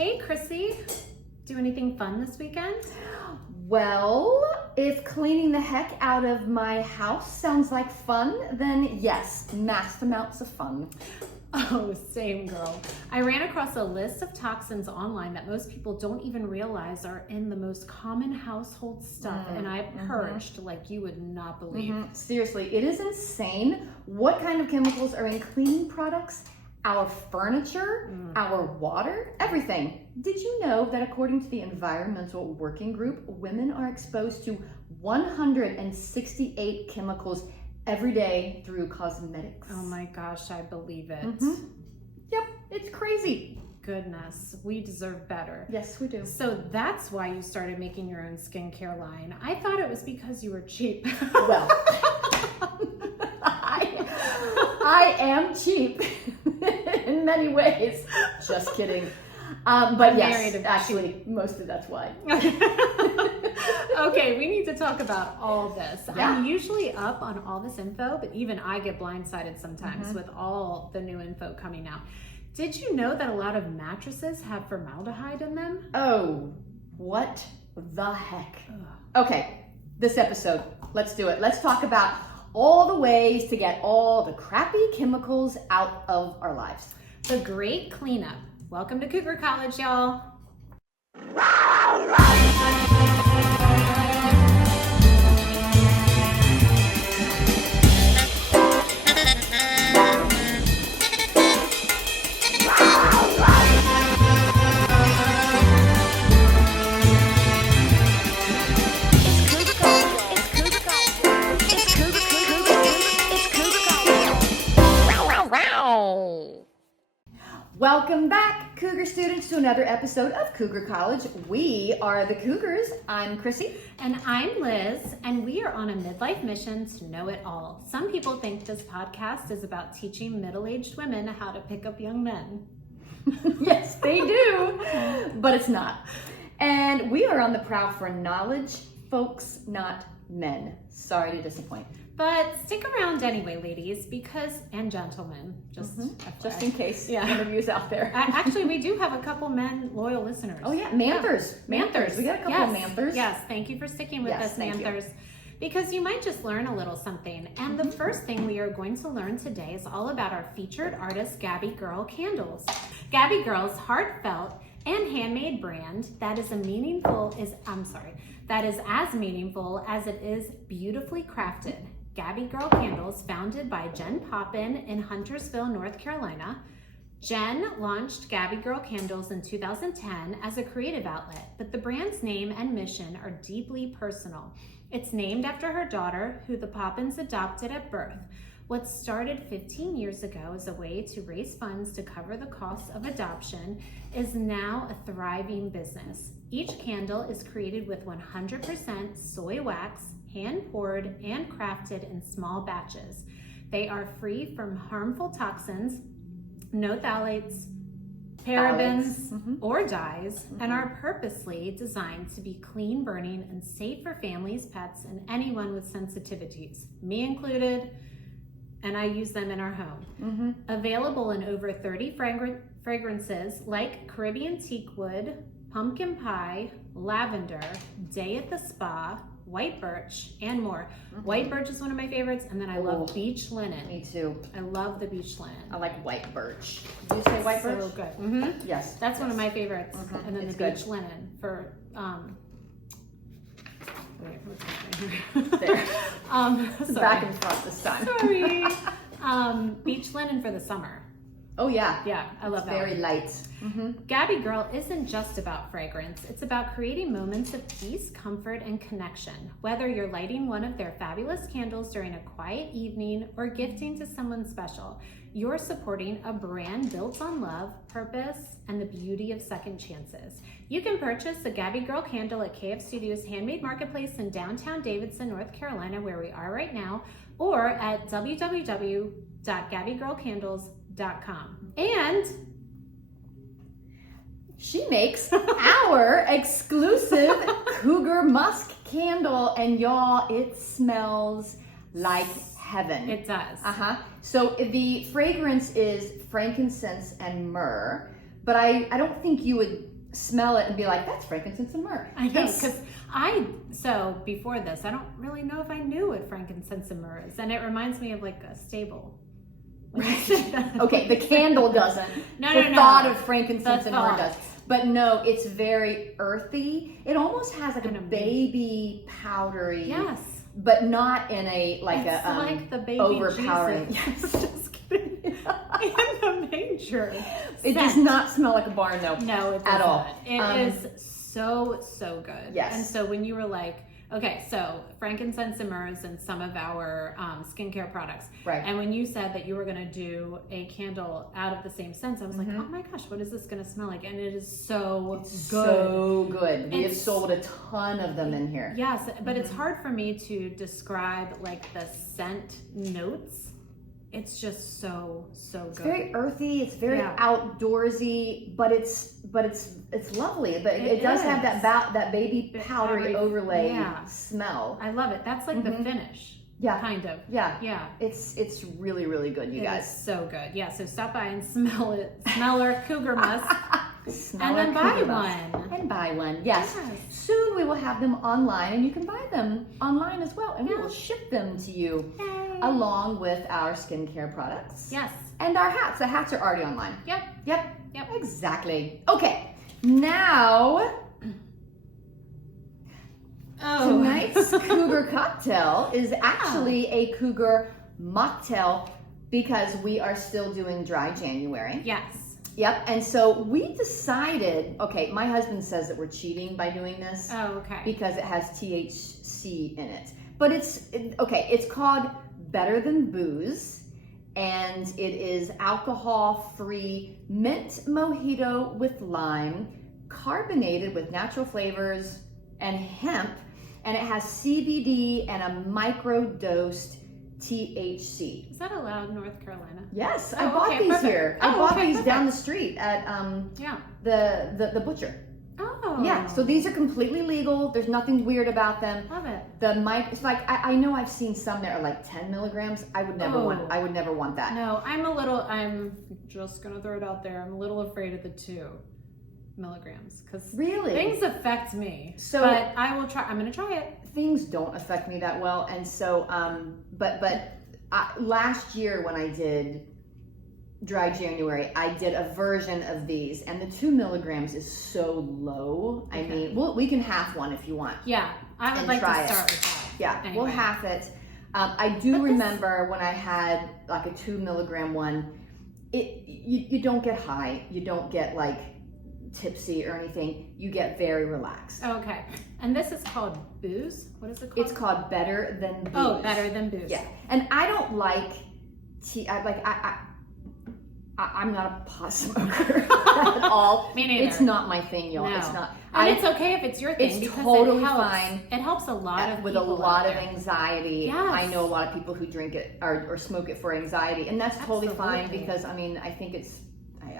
Hey, Chrissy, do anything fun this weekend? Well, if cleaning the heck out of my house sounds like fun, then yes, mass amounts of fun. Oh, same girl. I ran across a list of toxins online that most people don't even realize are in the most common household stuff, and I purged like you would not believe. Seriously, it is insane what kind of chemicals are in cleaning products, our furniture, our water, everything. Did you know that according to the Environmental Working Group, women are exposed to 168 chemicals every day through cosmetics? Oh my gosh, I believe it. Yep, it's crazy. Goodness, we deserve better. Yes, we do. So that's why you started making your own skincare line. I thought it was because you were cheap. Well, I am cheap in many ways. Just kidding. But yes, actually, mostly that's why. Okay, we need to talk about all this. Yeah. I'm usually up on all this info, but even I get blindsided sometimes with all the new info coming out. Did you know that a lot of mattresses have formaldehyde in them? Oh, what the heck? Okay, this episode, let's do it. Let's talk about all the ways to get all the crappy chemicals out of our lives. The great cleanup. Welcome to Cougar College, y'all. Welcome back, Cougar students, to another episode of Cougar College. We are the Cougars. I'm Chrissy. And I'm Liz, and we are on a midlife mission to know it all. Some people think this podcast is about teaching middle-aged women how to pick up young men. Yes, they do, but it's not. And we are on the prowl for knowledge, folks, not men. Sorry to disappoint. But stick around anyway, ladies, and gentlemen, just in case one of you is out there. Actually, we do have a couple men loyal listeners. Oh yeah, Manthers. Manthers. We got a couple of Manthers. Yes, thank you for sticking with us, Manthers. Because you might just learn a little something. And the first thing we are going to learn today is all about our featured artist, Gabby Girl Candles. Gabby Girl's heartfelt and handmade brand that is as meaningful as it is beautifully crafted. Gabby Girl Candles, founded by Jen Poppin in Huntersville, North Carolina. Jen launched Gabby Girl Candles in 2010 as a creative outlet, but the brand's name and mission are deeply personal. It's named after her daughter, who the Poppins adopted at birth. What started 15 years ago as a way to raise funds to cover the costs of adoption is now a thriving business. Each candle is created with 100% soy wax, hand-poured and crafted in small batches. They are free from harmful toxins, no phthalates, parabens, or dyes, and are purposely designed to be clean burning and safe for families, pets, and anyone with sensitivities, me included, and I use them in our home. Available in over 30 fragrances like Caribbean teakwood, pumpkin pie, lavender, day at the spa, white birch, and more. White birch is one of my favorites, and then I love beach linen. Me too. I love the beach linen. I like white birch. Did you say white birch? So good. Yes. That's one of my favorites. And then It's the good. beach linen for There. sorry. Back and front this time. Sorry. Beach linen for the summer. Oh yeah. Yeah, I love that. Very one. light. Gabby Girl isn't just about fragrance. It's about creating moments of peace, comfort, and connection. Whether you're lighting one of their fabulous candles during a quiet evening or gifting to someone special, you're supporting a brand built on love, purpose, and the beauty of second chances. You can purchase a Gabby Girl candle at KF Studios Handmade Marketplace in downtown Davidson, North Carolina, where we are right now, or at www.gabbygirlcandles.com. And she makes our exclusive Cougar Musk candle, and y'all, it smells like heaven. It does. So the fragrance is frankincense and myrrh, but I don't think you would smell it and be like, that's frankincense and myrrh. I know, because so before this, I don't really know if I knew what frankincense and myrrh is. And it reminds me of like a stable. Okay, the candle doesn't. The thought of frankincense and myrrh does. But no, it's very earthy. It almost has like a baby powdery. Yes. But not in a like it's a like the baby overpowering. Jesus. Just kidding. In the manger. It does not smell like a barn, though. No, it does at all. Not. It is so good. Yes. And so when you were like, okay, so frankincense and myrrh is in some of our skincare products. Right. And when you said that you were going to do a candle out of the same scent, I was like, oh my gosh, what is this going to smell like? And it is so good. So good. We have sold a ton of them in here. Yes, but it's hard for me to describe like the scent notes. It's just so good. It's very earthy. It's very outdoorsy, but it's lovely. But it does have that baby powdery overlay smell. I love it. That's like the finish. Yeah, kind of. Yeah. It's really, really good, you guys. It's so good. Yeah. So stop by and smell it. Smell our Cougar musk. And then buy one. And buy one. Yes. Soon we will have them online, and you can buy them online as well, and we will ship them to you. Yay. Along with our skincare products. Yes. And our hats. The hats are already online. Yep. Exactly. Okay. Now, tonight's Cougar cocktail is actually a Cougar mocktail because we are still doing dry January. Yes. Yep. And so we decided, okay, my husband says that we're cheating by doing this. Oh, okay. Because it has THC in it. But it's called Better Than Booze, and it is alcohol-free mint mojito with lime, carbonated with natural flavors and hemp, and it has CBD and a micro-dosed THC. Is that allowed in North Carolina? Yes, I bought these here. I bought these down the street at the butcher. Oh. Yeah, so these are completely legal. There's nothing weird about them. Love it. It's like I know I've seen some that are like 10 milligrams. I would never want that. No, I'm just gonna throw it out there. I'm a little afraid of the 2 milligrams because things affect me. So, but I will try. I'm gonna try it. Things don't affect me that well, and so last year when I did dry January, I did a version of these, and the 2 milligrams is so low. I mean, we can half one if you want. Yeah, I would like to start with that. Yeah, anyway. We'll half it. I do remember when I had like a 2 milligram one, you don't get high, you don't get like tipsy or anything. You get very relaxed. Okay, and this is called booze. What is it called? It's called Better Than Booze. Oh, Better Than Booze. Yeah, and I don't like I'm not a pot smoker at all. Me neither. It's not my thing, y'all. No. It's not. And it's okay if it's your thing. It's because totally it helps. fine. It helps a lot of with people a lot of out there. anxiety. Yes. I know a lot of people who drink it or smoke it for anxiety, and that's totally fine Absolutely. because I think it's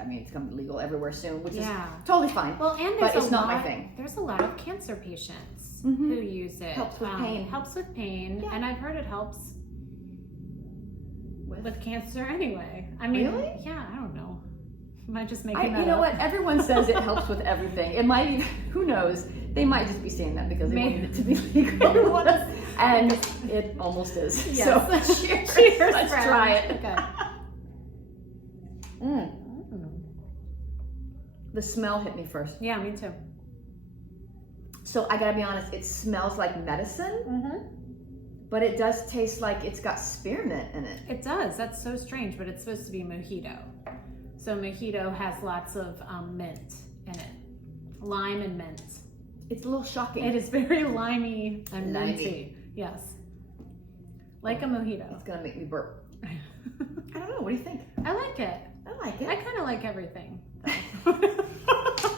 become legal everywhere soon, which is Yeah. totally fine. Well, and but it's not my thing. There's a lot of cancer patients who use it. Helps with pain. Helps with pain, Yeah. and I've heard it helps with cancer anyway. I mean, Really? Yeah, I don't know. Am I just making that You know up? what? Everyone says it helps with everything. It might. Who knows? They might just be saying that because they wanted it to be legal. And it almost is. Yes. So cheers. Let's friends. try it. Okay. The smell hit me first. Yeah, me too. So I gotta be honest, it smells like medicine, but it does taste like it's got spearmint in it. It does. That's so strange, but it's supposed to be mojito. So mojito has lots of mint in it. Lime and mint. It's a little shocking. It is very limey and Limey. minty. Yes. Like a mojito. It's gonna make me burp. I don't know, what do you think? I like it. I like it. I kind of like everything.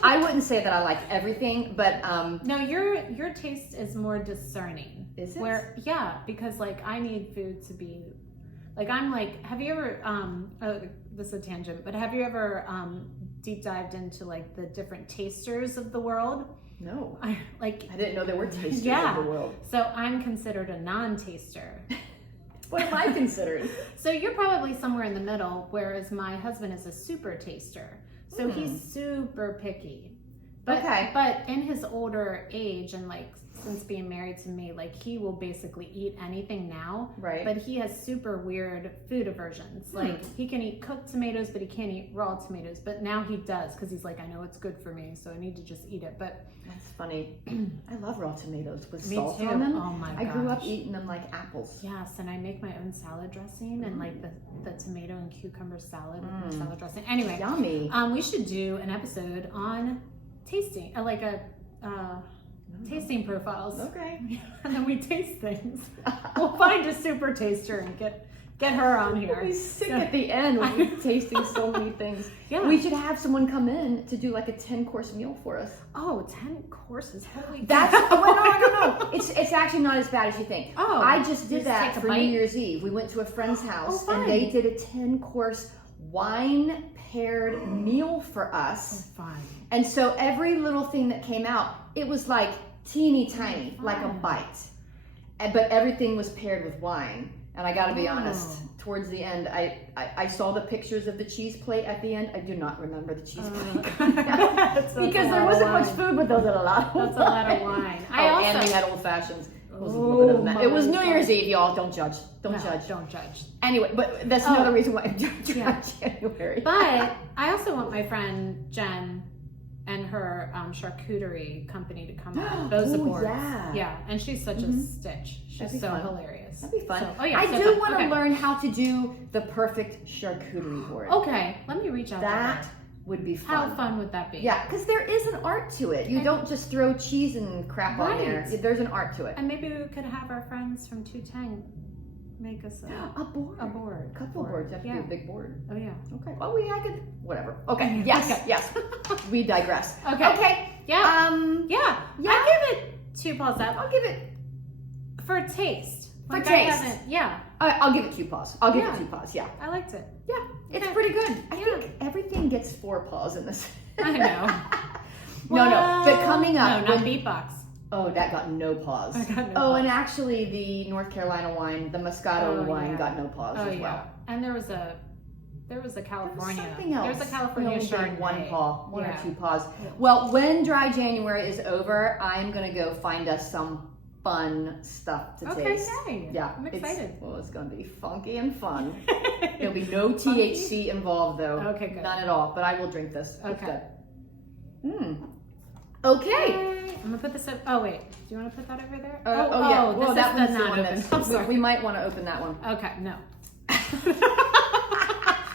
I wouldn't say that I like everything, but No, your taste is more discerning. Is it? Because like I need food to be like I'm like, have you ever this is a tangent, but have you ever deep dived into like the different tasters of the world? No. I didn't know there were tasters of the world. So I'm considered a non-taster. What am I considered? So you're probably somewhere in the middle, whereas my husband is a super taster. So he's super picky. But, Okay. But in his older age and like since being married to me, like he will basically eat anything now. Right. But he has super weird food aversions. Like he can eat cooked tomatoes, but he can't eat raw tomatoes. But now he does because he's like, I know it's good for me, so I need to just eat it. But that's funny. I love raw tomatoes with me salt too. on them. Oh my gosh. I grew up eating them like apples. Yes, and I make my own salad dressing and like the tomato and cucumber salad with my salad dressing. Anyway, Yummy. We should do an episode on tasting, tasting profiles. Okay. And then we taste things. We'll find a super taster and get her on here. We'll be sick at the end when we're tasting so many things. Yeah. We should have someone come in to do like a 10-course meal for us. Oh, 10 courses. Holy That's no. It's actually not as bad as you think. Oh, I just did just that take a for New bite? Year's Eve. We went to a friend's house fun. and they did a 10-course wine paired meal for us. Fine. And so every little thing that came out, it was like teeny tiny, like a Fun. bite. But everything was paired with wine. And I gotta be honest, towards the end, I saw the pictures of the cheese plate at the end. I do not remember the cheese plate. That's Because a there lot wasn't of much wine. food, but those are a lot of That's a lot of wine. And we had old fashions. It was a little bit of that. It was New Year's Eve, y'all. Don't judge. Don't judge. Don't judge. Anyway, but that's another reason why I don't judge January. But I also want my friend Jen and her charcuterie company to come on. Those Oh, boards. yeah. Yeah, and she's such a stitch. She's That'd be so fun. hilarious. That'd be fun. So, oh yeah, I so do fun. want to Okay. learn how to do the perfect charcuterie board. Okay, let me reach out to That her. would be fun. How fun would that be? Yeah, because there is an art to it. You don't just throw cheese and crap on there. Right. There's an art to it. And maybe we could have our friends from 210 make us A board. a board. A couple boards. That have to be a big board. Oh yeah. Okay. Well, I could. Whatever. Okay. Yes. Okay. Yes. We digress. Okay. Okay. Yeah. Yeah. I give it 2 paws up I'll give it. for taste. For Like, taste. I haven't, yeah, I'll give it 2 paws. I'll give Yeah. it 2 paws. Yeah. I liked it. Yeah. It's Okay. pretty good. I Yeah. think everything gets 4 paws in this. I know. No. But coming up. No, not beatbox. Oh, that got no pause. I got no Oh, pause. and actually, the North Carolina wine, the Moscato Oh, wine, yeah. got no pause Oh as yeah. well. And there was a California. Something else. There's a California We only Chardonnay. did 1 paw, 1 or Yeah. 2 paws. Yeah. Well, when dry January is over, I'm gonna go find us some fun stuff to Okay, taste. yay. Yeah, I'm excited. It's gonna be funky and fun. There'll be no THC involved though. Okay, good. None at all. But I will drink this. It's Okay. good. Okay. Yay. I'm gonna put this up. Oh wait, do you want to put that over there? Yeah. Well, Well, this that is one's the the not one open. that's. I'm sorry. We might want to open that one. Okay, no.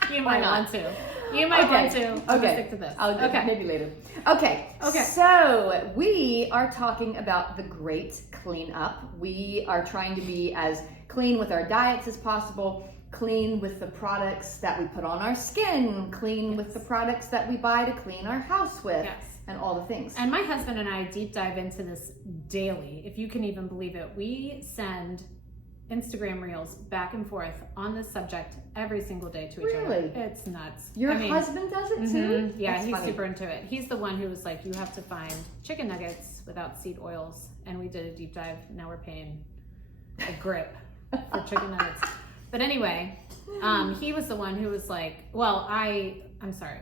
You Why might not? want to. You might want to. I'm gonna Okay. stick to this. I'll Okay. maybe later. Okay. Okay. So we are talking about the great cleanup. We are trying to be as clean with our diets as possible, clean with the products that we put on our skin, clean with the products that we buy to clean our house with, Yes. and all the things. And my husband and I deep dive into this daily, if you can even believe it. We send Instagram reels back and forth on this subject every single day to each other. Really? It's nuts. Your I mean, husband does it too? Yeah, That's he's funny. super into it. He's the one who was like, you have to find chicken nuggets without seed oils. And we did a deep dive. Now we're paying a grip for chicken nuggets. But anyway, he was the one who was like, well, I'm sorry.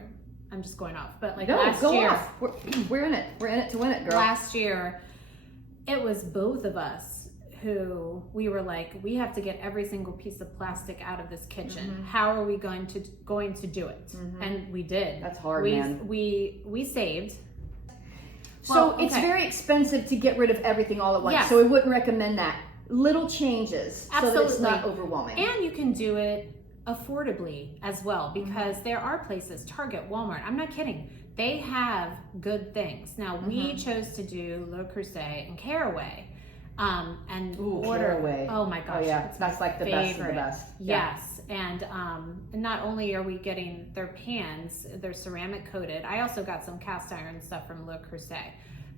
I'm just going off. But like No, last go year, off. We're in it. We're in it to win it, girl. last year, it was both of us who we were like, we have to get every single piece of plastic out of this kitchen. Mm-hmm. How are we going to do it? And we did. That's hard, we, man. We saved. So Well, it's okay. very expensive to get rid of everything all at once. Yes. So we wouldn't recommend that. Little changes so that it's not Absolutely. overwhelming. And you can do it affordably as well, because there are places, Target, Walmart, I'm not kidding, they have good things. Now we chose to do Le Creuset and Caraway, and Ooh, order. Caraway. Oh my gosh, Oh yeah, it's that's my like the best of the favorite. best. Yeah. Yes, and not only are we getting their pans, they're ceramic coated. I also got some cast iron stuff from Le Creuset.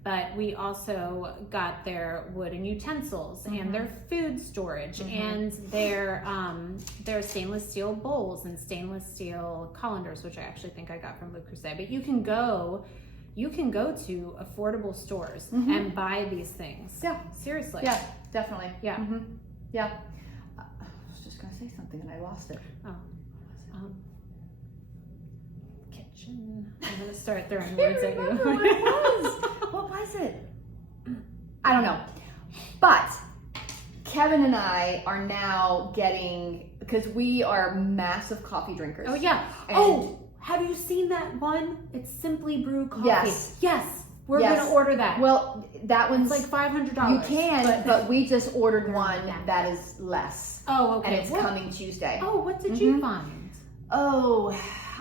But we also got their wooden utensils and their food storage and their stainless steel bowls and stainless steel colanders, which I actually think I got from Le Creuset. But you can go to affordable stores and buy these things. Yeah. Seriously. Yeah, definitely. Yeah. Mm-hmm. Yeah. I was just gonna say something and I lost it. Oh. I'm gonna start throwing I words can't at remember you. what it was. What was it? I don't know. But Kevin and I are now getting, because we are massive coffee drinkers. Oh yeah. And have you seen that one? It's Simply Brew coffee. Yes. We're gonna order that. Well, that one's it's like $500. You can, but we just ordered one Yeah. that is less. Oh, okay. And it's coming Tuesday. Oh, what did you find? Oh,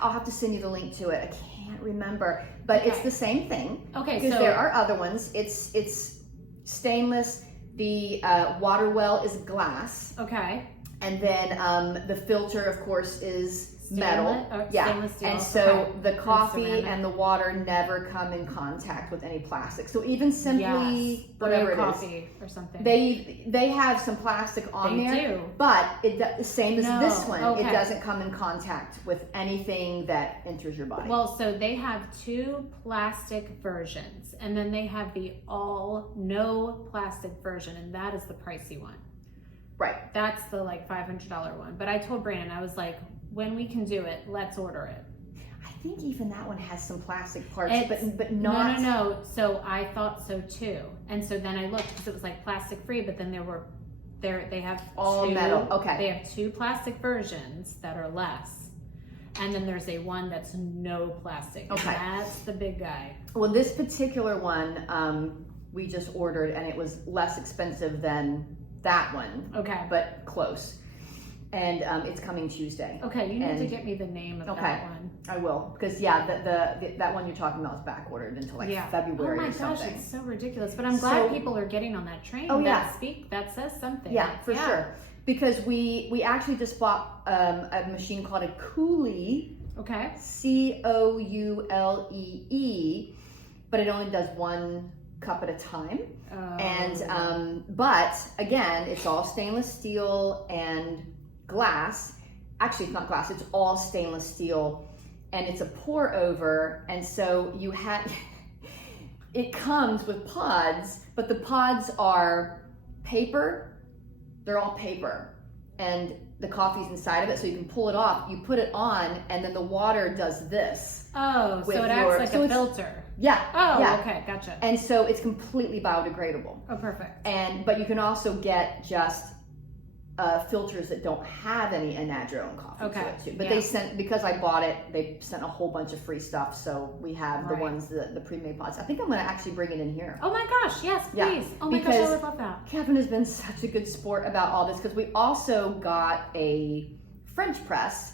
I'll have to send you the link to it. I can't remember, but it's the same thing. Okay, because so there are other ones. It's stainless. The water well is glass, okay. and then the filter, of course, is metal. Stainless steel. And so the And coffee ceramic. and the water never come in contact with any plastic. So even simply whatever it coffee or something. they have some plastic on They there, do. but the same as No, this one. okay. It doesn't come in contact with anything that enters your body. Well, so they have 2 plastic versions, and then they have the all no plastic version, and that is the pricey one. Right. That's the like $500 one. But I told Brandon, I was like, when we can do it, let's order it. I think even that one has some plastic parts, It's- but not. No. So I thought so too, and so then I looked because it was like plastic free, but then they have All 2, metal. Okay. They have 2 plastic versions that are less, and then there's a one that's no plastic. Okay. And that's the big guy. Well, this particular one we just ordered, and it was less expensive than that one, Okay. but close. And it's coming Tuesday. Okay, you need to And- get me the name of Okay. that one. I will, because that one you're talking about is back ordered until like February Oh my or gosh, something. it's so ridiculous. But I'm glad So- people are getting on that train. Oh, that says something. Yeah, for sure. Because we actually just bought a machine called a Coulee, Okay. Coulee, but it only does 1 cup at a time. Oh. And but again, it's all stainless steel and glass. Actually, it's not glass, it's all stainless steel, and it's a pour over, and so you have it comes with pods, but the pods are paper. They're all paper, and the coffee's inside of it, so you can pull it off, you put it on, and then the water does this. Oh, so with it acts like a filter. Yeah. Oh, yeah. okay, gotcha. And so it's completely biodegradable. Oh, perfect. But you can also get just filters that don't have any anadrone coffee to it too. But they sent, because I bought it, they sent a whole bunch of free stuff. So we have the ones, the pre-made pods. I think I'm going to actually bring it in here. Oh my gosh, yes, please. Yeah, Oh my gosh, I because would love that. Kevin has been such a good sport about all this, because we also got a French press.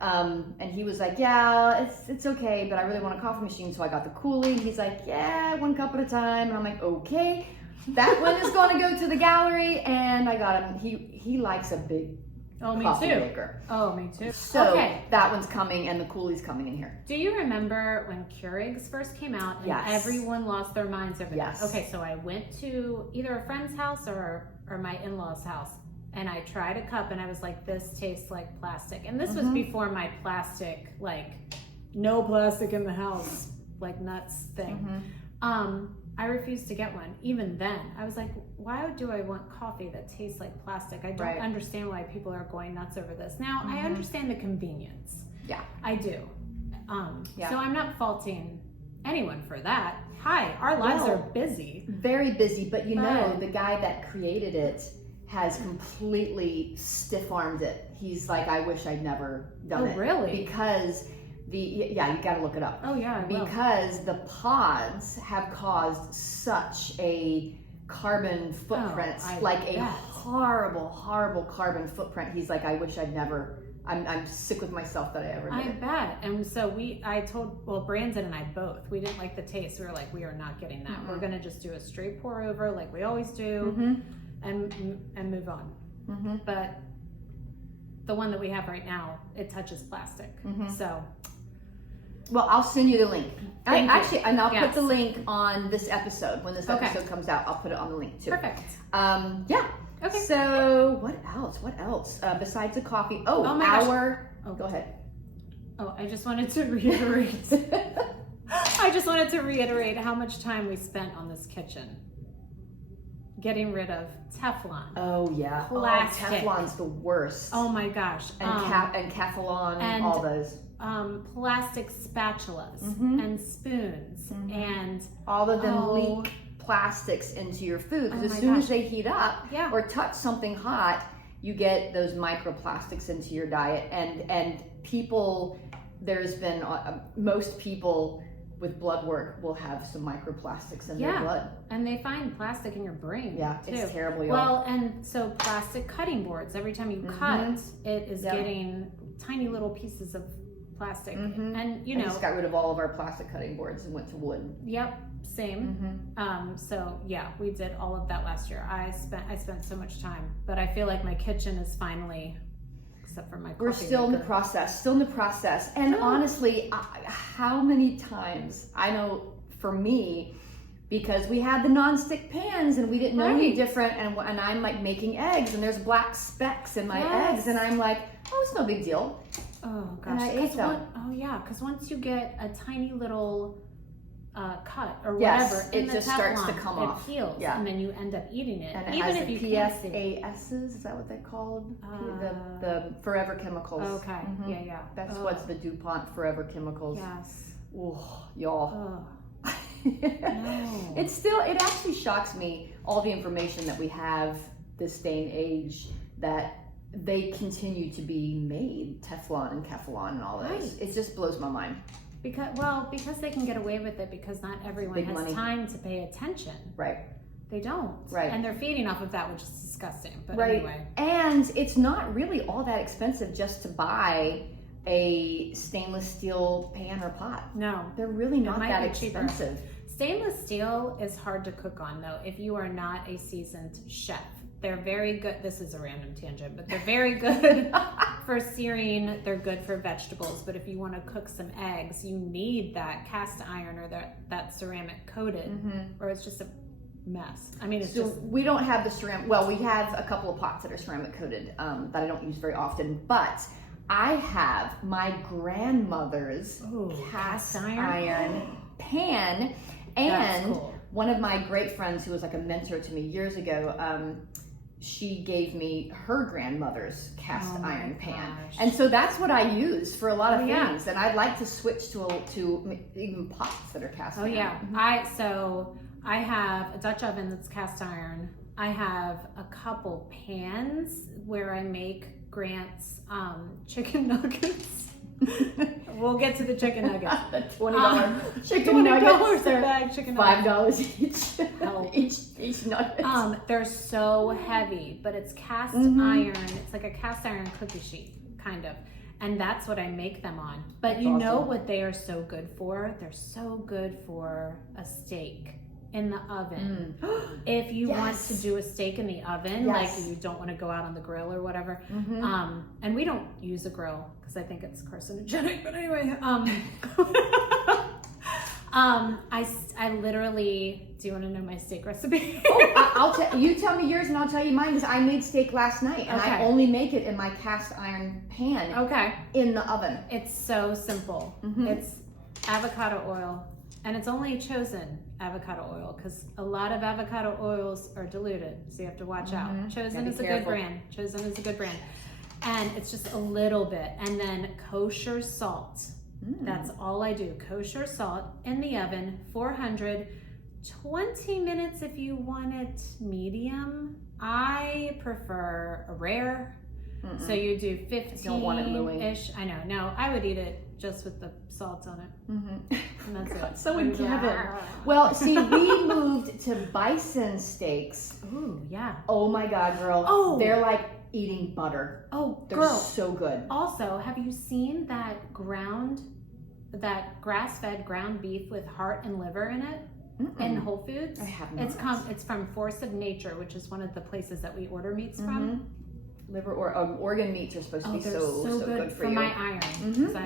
And he was like, yeah, it's okay, but I really want a coffee machine, so I got the Coulee. He's like, yeah, 1 cup at a time. And I'm like, okay, that one is going to go to the gallery. And I got him. He likes a big coffee maker. Oh, me too. So that one's coming, and the Coulee's coming in here. Do you remember when Keurigs first came out and everyone lost their minds over that? Okay, so I went to either a friend's house or my in-laws' house, and I tried a cup, and I was like, this tastes like plastic. And this was before my plastic, like, no plastic in the house, like, nuts thing. I refused to get one. Even then, I was like, why do I want coffee that tastes like plastic? I don't understand why people are going nuts over this. Now, I understand the convenience. Yeah. I do. So I'm not faulting anyone for that. Hi, our lives are busy. Very busy, but you know, the guy that created it has completely stiff-armed it. He's like, I wish I'd never done it. Oh, really? Because you gotta look it up. Oh yeah, I will. Because the pods have caused such a carbon footprint, like a horrible, horrible carbon footprint. He's like, I wish I'd never. I'm sick with myself that I ever did. I bet. And so I told Brandon and I both, we didn't like the taste. We were like, we are not getting that. We're gonna just do a straight pour over like we always do, and move on. But the one that we have right now, it touches plastic. So. Well, I'll send you the link. Actually, and I'll put the link on this episode. When this episode comes out, I'll put it on the link too. Perfect. Yeah. Okay. So what else? Besides the coffee? Go ahead. Oh, I just wanted to reiterate. I just wanted to reiterate how much time we spent on this kitchen. Getting rid of Teflon. Oh yeah. Plastic. Teflon's the worst. Oh my gosh. And Kefalon and all those. plastic spatulas and spoons and all of them leak plastics into your food because as soon as they heat up or touch something hot, you get those microplastics into your diet. And people, there's been most people with blood work will have some microplastics in their blood. And they find plastic in your brain. Yeah, too. It's terrible, y'all. Well, and so plastic cutting boards, every time you cut, it is getting tiny little pieces of plastic. And you know, I just got rid of all of our plastic cutting boards and went to wood. Yep, same. So yeah, we did all of that last year. I spent so much time, but I feel like my kitchen is finally, except for my coffee We're still in the process. And honestly, how many times, I know for me, because we had the non-stick pans and we didn't know any different, and I'm like making eggs and there's black specks in my eggs and I'm like, oh, it's no big deal. Oh gosh. And I ate them. Because once you get a tiny little cut or whatever, it just starts to come off. It peels, and then you end up eating it. And it even has if the you PFASs, is that what they're called? The forever chemicals. Okay. Yeah. That's what's the DuPont forever chemicals. Yes. Oh, y'all. No. It actually shocks me, all the information that we have this day and age, that they continue to be made, Teflon and Keflon and all this. It just blows my mind. Because they can get away with it because not everyone has time to pay attention. Right. They don't. Right. And they're feeding off of that, which is disgusting. But anyway. And it's not really all that expensive just to buy a stainless steel pan or pot. No. They're really not that expensive. Cheaper. Stainless steel is hard to cook on though if you are not a seasoned chef. They're very good. This is a random tangent, but they're very good for searing. They're good for vegetables. But if you want to cook some eggs, you need that cast iron or that ceramic coated, or it's just a mess. I mean, we don't have the ceramic. Well, we have a couple of pots that are ceramic coated that I don't use very often, but I have my grandmother's cast iron pan, and one of my great friends who was like a mentor to me years ago, she gave me her grandmother's cast iron pan. And so that's what I use for a lot of things. And I'd like to switch to even pots that are cast iron. I have a Dutch oven that's cast iron. I have a couple pans where I make Grant's chicken nuggets. We'll get to the chicken nuggets. The $20 chicken nuggets. $20 a bag chicken nuggets. $5 each nugget. They're so heavy, but it's cast iron. It's like a cast iron cookie sheet, kind of. And that's what I make them on. But that's know what they are so good for? They're so good for a steak in the oven. If you want to do a steak in the oven, like you don't want to go out on the grill or whatever. And we don't use a grill because I think it's carcinogenic, but anyway, I literally, do you want to know my steak recipe? You tell me yours and I'll tell you mine, because I made steak last night and I only make it in my cast iron pan in the oven. It's so simple. It's avocado oil, and it's only chosen avocado oil because a lot of avocado oils are diluted, so you have to watch out. Chosen is a good brand. Chosen is a good brand. And it's just a little bit. And then kosher salt. That's all I do. Kosher salt in the oven, 420 minutes if you want it medium. I prefer a rare. So you do 15-ish. Don't want it mooing. I know. No, I would eat it just with the salt on it. And that's it. So in Kevin. Well, see, we moved to bison steaks. Ooh, yeah. Oh my God, girl. Oh. They're like eating butter. Oh, they're girl. So good. Also, have you seen that grass-fed ground beef with heart and liver in it in Whole Foods? I have not. It's from Force of Nature, which is one of the places that we order meats from. Liver or organ meats are supposed to be so good for you. my iron.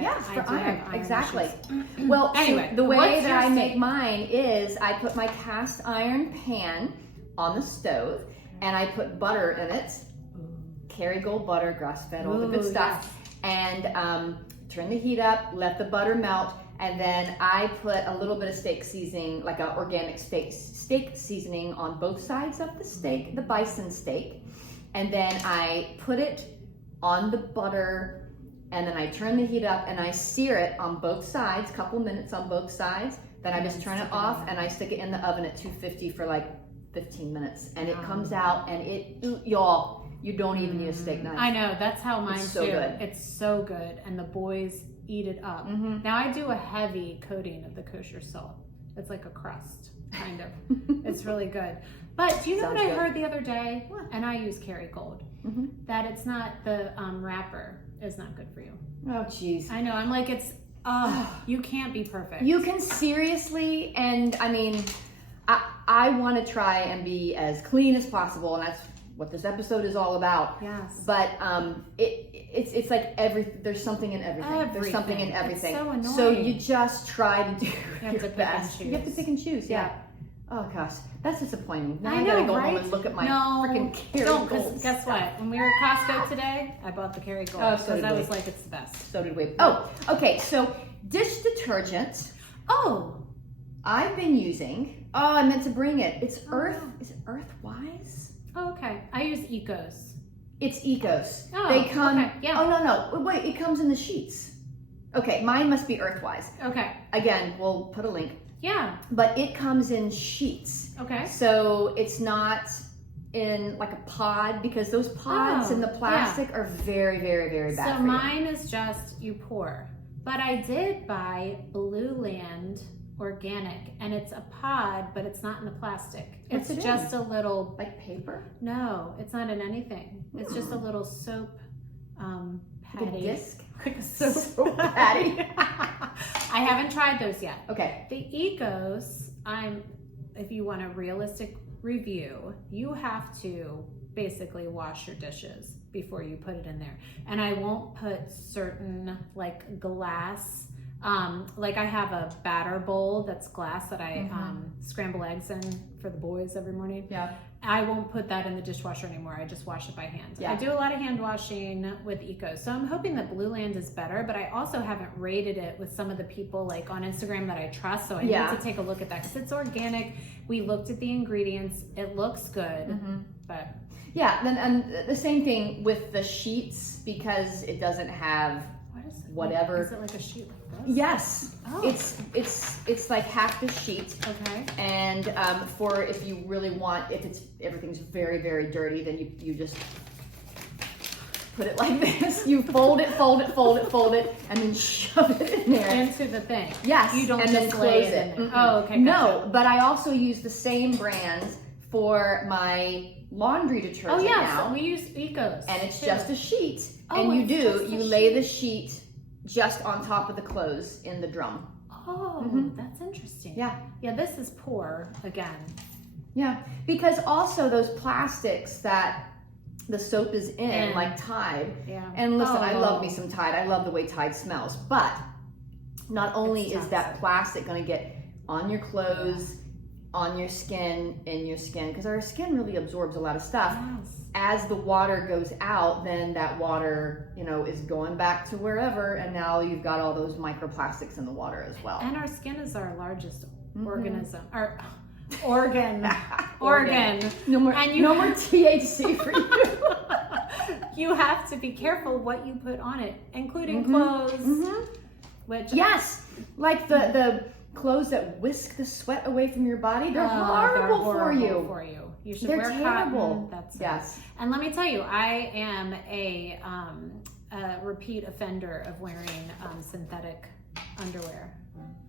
Yes, for iron. Exactly. Issues. Well, anyway, so the way that I make mine is I put my cast iron pan on the stove and I put butter in it. Kerrygold butter, grass-fed, all the good stuff. And turn the heat up, let the butter melt, and then I put a little bit of steak seasoning, like an organic steak seasoning on both sides of the steak, the bison steak. And then I put it on the butter and then I turn the heat up and I sear it on both sides, couple minutes on both sides. Then I just turn it off and I stick it in the oven at 250 for like 15 minutes, and it comes out, and y'all, you don't even need a steak knife. I know, that's how mine It's so too. good. It's so good, and the boys eat it up. Now I do a heavy coating of the kosher salt. It's like a crust, kind of. It's really good. But do you know Sounds what I good. heard the other day? And I use Kerrygold. That it's not, the wrapper is not good for you. Oh, jeez. I know, I'm like, you can't be perfect. You can seriously, and I mean, I want to try and be as clean as possible, and that's what this episode is all about. Yes. But it's like there's something in everything. There's something in everything. It's so annoying. So you just try to do have your to pick best. and You have to choose. pick and choose. Yeah. Oh gosh, that's disappointing. Now I I gotta know, go right? home and look at my No, freaking don't, because Kerrygold guess stuff. what? When we were at Costco today, I bought the Kerrygold Oh, so because did I we. was like, it's the best. So did we. Oh, okay. So dish detergent. Oh, I've been using. Oh, I meant to bring it. It's Earth. wow. Is it Earthwise? okay. I use Ecos. It's Ecos. Oh, They come. okay, yeah. Oh no. Wait, it comes in the sheets. Okay, mine must be Earthwise. Okay. Again, we'll put a link. Yeah. But it comes in sheets. Okay. So it's not in like a pod, because those pods in the plastic are very, very, very bad So for you. mine is just you pour. But I did buy Blue Land Organic, and it's a pod, but it's not in the plastic. What's It's it just a little. Like paper? No, it's not in anything. It's just a little soap Like a patty. disc? Like a soap, Soap patty? I haven't tried those yet. Okay. The Ecos, if you want a realistic review, you have to basically wash your dishes before you put it in there. And I won't put certain like glass, like I have a batter bowl that's glass that I scramble eggs in for the boys every morning. Yeah. I won't put that in the dishwasher anymore. I just wash it by hand. Yeah. I do a lot of hand washing with Ecos. So I'm hoping that Blue Land is better, but I also haven't rated it with some of the people like on Instagram that I trust. So I need to take a look at that because it's organic. We looked at the ingredients. It looks good, but Yeah, and the same thing with the sheets, because it doesn't have what is it? whatever. Is it like a sheet like this? Yes. Oh. It's like half the sheet. Okay. And for if you really want, if everything's very, very dirty, then you just put it like this. You fold it, and then shove it in there. Into the thing. Yes. You don't and just then lay close it it. in there. Oh, okay. No, but I also use the same brand for my laundry detergent Oh yes, now. we use Ecos. And it's too. just a sheet. Oh, And you it's just a lay sheet. the sheet just on top of the clothes in the drum. Oh, that's interesting. Yeah. Yeah, this is poor again. Yeah, because also those plastics that the soap is in, like Tide. Yeah. And listen, I love me some Tide. I love the way Tide smells. But not only It's is that toxic. plastic going to get on your clothes, on your skin, in your skin, because our skin really absorbs a lot of stuff. Yes. As the water goes out, then that water, is going back to wherever, and now you've got all those microplastics in the water as well. And our skin is our largest Mhm. organism. Or organ. Organ. No more, And you- no more THC for you. You have to be careful what you put on it, including Mhm. clothes. Mhm. Which Yes, like the clothes that whisk the sweat away from your body. They're horrible for you. For you. You should They're wear terrible. cotton. That's it. Yes. And let me tell you, I am a repeat offender of wearing synthetic underwear.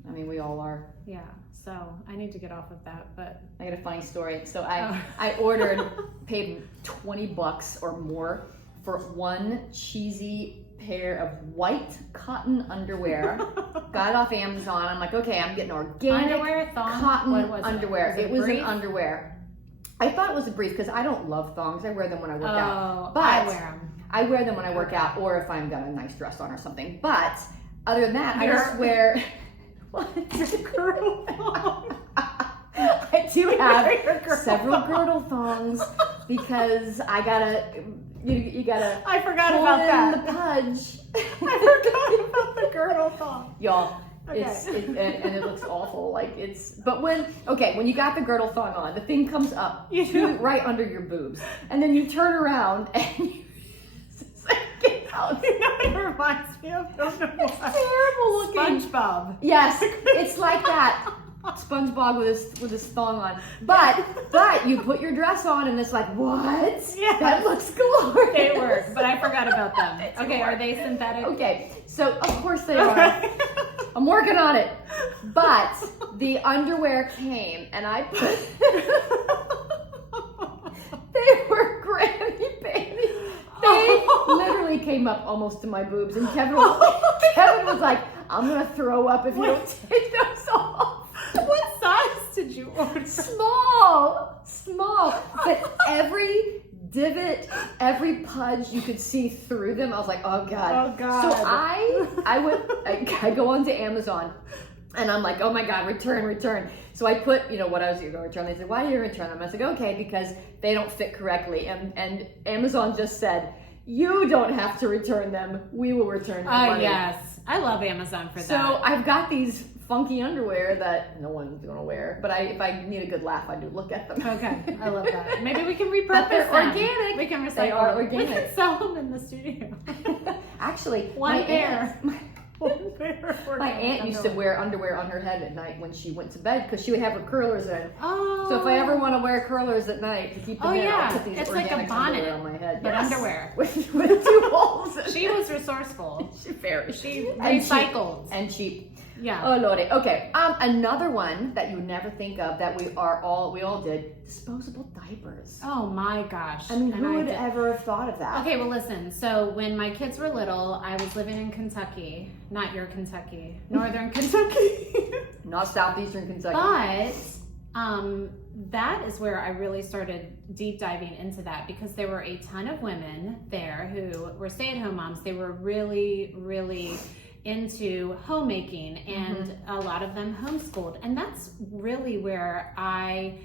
I mean, we all are. Yeah, so I need to get off of that. But I got a funny story. So Oh. I paid $20 or more for one cheesy pair of white cotton underwear. Got it off Amazon. I'm like, okay, I'm getting organic underwear, thong, cotton what was underwear. It It was an brief? underwear. I thought it was a brief because I don't love thongs. I wear them when I work out. Oh, But I wear them. I wear them when I work out, or if I've got a nice dress on or something. But other than that, I You're- just wear. What? Girdle I do have several girdle thongs because I gotta. You gotta. I forgot pull about in that. the pudge. I forgot about the girdle thong. Y'all. Okay. And it looks awful. Like but when you got the girdle thong on, the thing comes up You do. right under your boobs, and then you turn around and you it's like, get out. You know It reminds me of, don't know what. Terrible looking. SpongeBob. Yes, it's like that. SpongeBob with his thong on. But you put your dress on and it's like, what? Yes. That looks glorious. They work, but I forgot about them. It's Okay, hard. are they synthetic? Okay, so of course they are. I'm working on it. But the underwear came and I put they were granny babies. They literally came up almost to my boobs and Kevin was like, I'm gonna throw up if you don't take those off. What size did you order? Small. But every divot, every pudge, you could see through them. I was like, oh God. Oh God. So I go onto Amazon and I'm like, oh my God, return. So I put, what I was going to return. They said, why are you return them? I said, okay, because they don't fit correctly. And Amazon just said, you don't have to return them. We will return your money. Yes. I love Amazon for that. So I've got these funky underwear that no one's gonna wear, but if I need a good laugh, I do look at them. Okay, I love that. Maybe we can repurpose But they're them. organic. We can recycle They are them. organic. We can sell them in the studio. Actually, One pair. My aunt used to wear underwear on her head at night when she went to bed because she would have her curlers in. Oh. So if I ever want to wear curlers at night to keep them in, I'll put these it's like organic a bonnet, underwear on my head. but underwear. with 2 holes. She was resourceful. She She and recycled. and cheap. Yeah. Oh lordy. Okay. Another one that you would never think of that we all did: disposable diapers. Oh my gosh. I mean, And who would did- ever have thought of that? Okay, well listen, so when my kids were little, I was living in Kentucky, not your Kentucky, northern Kentucky. Not southeastern Kentucky. But that is where I really started deep diving into that because there were a ton of women there who were stay-at-home moms. They were really, really into homemaking and a lot of them homeschooled. And that's really where I